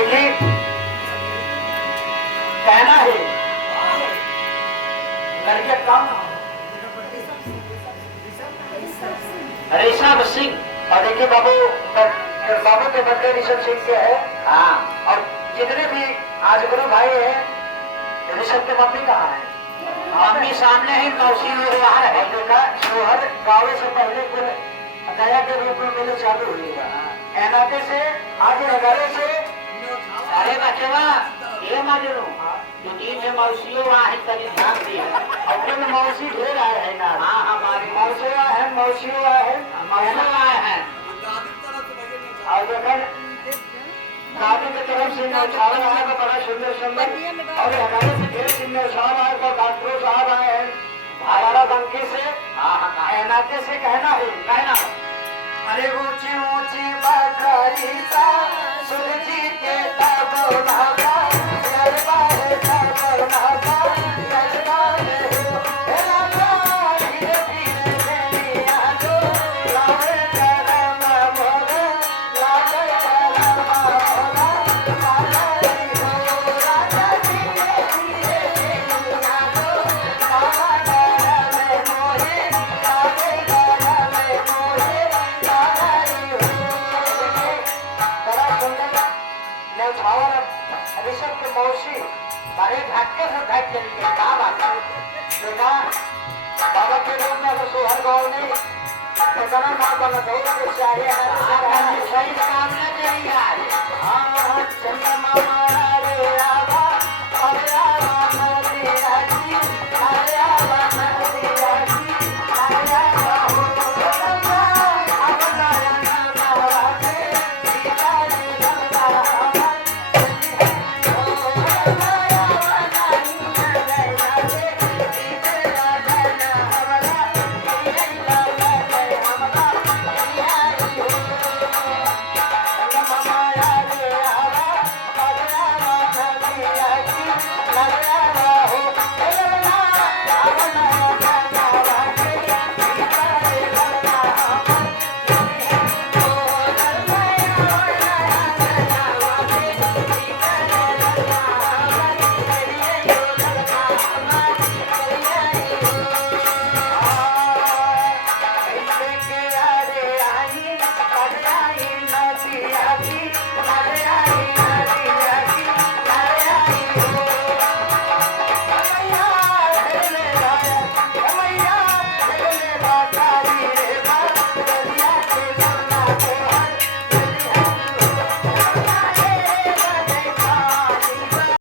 देखिए कहना है करके काम ऋषभ सिंह। और देखिए बाबू के बर्थडे ऋषभ सिंह के है। हाँ, और जितने भी आज गुरु भाई है, ऋषभ के मम्मी कहाँ है? मम्मी सामने ही मौसी हो रहा है। देखा सोहर गावे से पहले कुल नया के रूप में मेले चालू हुएगा। एनाते से आगे नगारे से अरे बचवा ये माजरो जो तीन है मौसियों वहाँ तनी ध्यान दिया। और मौसी ढेर आए हैं ना। हाँ हमारी मौसिया है, मौसियों है, मौसा आए हैं। और देखा दादी की तरफ से न्यौछावर आए तो बड़ा सुंदर सुंदर। और हमारे से ढेर से न्यौछावर आए तो डॉक्टरों साहब आए हैं हमारा बंकी से। एनाते से कहना अरे ऊंची ऊंची बाजारी सा सुरजी के तब नागा दरबार तब नागा दरबार हे नागा धीरे धीरे दुनिया जो लावे करम मोरे लावे करम मोरा मालाई हो राजा धीरे धीरे दुनिया जो लावे करम मोरे लावे करम मोरे ऋषभ की मौसी बड़े धक्के से धक चली गई। क्या बात है बेटा बाबा के रूप में सोहर गाँव नहीं तो माँ बना चाहिए सही काम